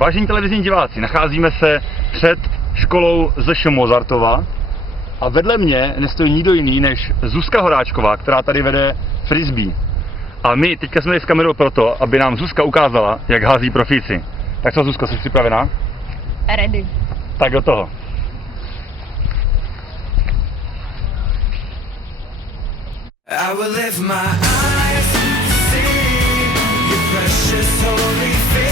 Vážení televizní diváci, nacházíme se před školou ZŠ Mozartova a vedle mě nestojí nikdo jiný než Zuzka Horáčková, která tady vede frisbee. A my teďka jsme tady s kamerou proto, aby nám Zuzka ukázala, jak hází profíci. Tak co, Zuzko, jsi připravená? Ready. Tak do toho. I will lift my eyes to see your precious holy face.